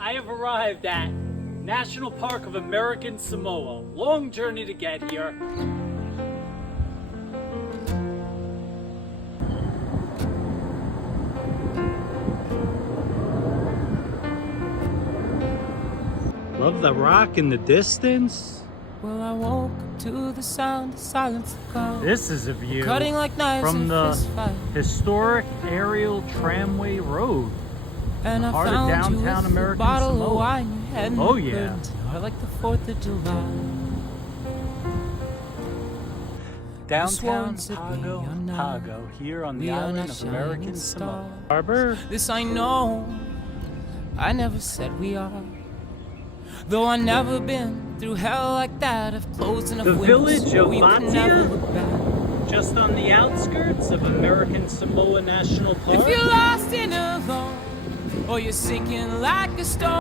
I have arrived at National Park of American Samoa. Long journey to get here. Love the rock in the distance. Well, I woke up to the sound of silence. This is a view Cutting like knives from in the fist fight. historic aerial tramway road. And I heart of found downtown you with American a bottle Samoa. of wine you hadn't Oh, yeah. I like the 4th of July. Downtown Sworn to be Pago your night. Pago, here on the We are island not of shining American stars. Samoa. Harbor. This I know, I never said we are. Though I never been through hell like that. I've closed enough The windows village so of you can never Vatia? look back. Just on the outskirts of American Samoa National Park. If you're lost and alone, or you're sinking like a stone.